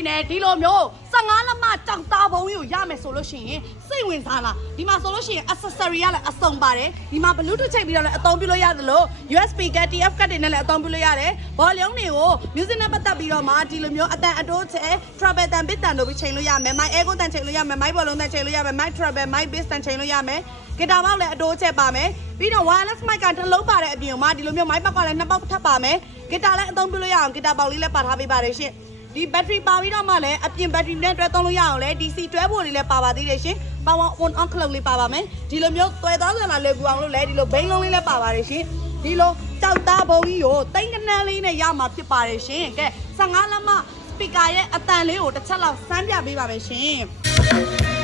လေးနဲ့ဒီလိုမျိုး15လက်မကြောင်သားဘုံကြီးကိုရမယ်ဆိုလို့ရှိရင်စိတ်ဝင်စားလားဒီမှာဆိုလို့ရှိရင် accessory ရလည်းအစုံပါတယ်ဒီမှာ Bluetooth ချိန်ပြီးတော့လည်းအသုံးပြုလို့ရတယ်လို့ USB ကတ် TF ကတ်တွေနဲ့လည်းအသုံးပြုလို့ရတယ်ဘောလုံးတွေကို music နဲ့ပတ်သက်ပြီးတော့မှဒီလိုမျိုးအတန်အတိုးချဲ travel တန် bit တန်တို့ပြီးချိန်လို့ရမယ် mic echo တန်ချိန်လို့ရမယ် mic ဘောလုံးတန်ချိန်လို့ရမယ် mic travel mic bass တန်ချိန်လို့ရမယ်ဂီတာပေါက်လည်းအတိုးချက်ပါမယ်ပြီးတော့ wireless mic ကတစ်လုံးပါတဲ့အပြင်မှာဒီလိုမျိုး mic ပေါက်ကလည်းနှစ်ပေါက်ထပ်ပါမယ်ဂီတာလည်းအသုံးပြုလို့ရအောင်ဂီတာပေါက်လေးလည်းပါထားပေးပါတယ်ရှင်ဒီ battery ပါပြီးတော့မှလည်းအပြင် battery နဲ့တွဲသုံးလို့ရအောင်လဲ DC တွဲဖို့လေးလည်းပါပါသေးတယ်ရှင် power on off clock လေးပါပါမယ်ဒီလိုမျိုးတွဲသွားကြလာလေကူအောင်လို့လဲဒီလိုဘိန်းလုံးလေးလည်းပါပါတယ်ရှင်ဒီလိုကြောက်သားဘုံကြီးကိုတိတ်ကနန်းလေးနဲ့ရမှာဖြစ်ပါတယ်ရှင်ကဲ15လက်မ speaker ရဲ့အတန်လေးကိုတစ်ချက်လောက်စမ်းပြပေးပါမယ်ရှင်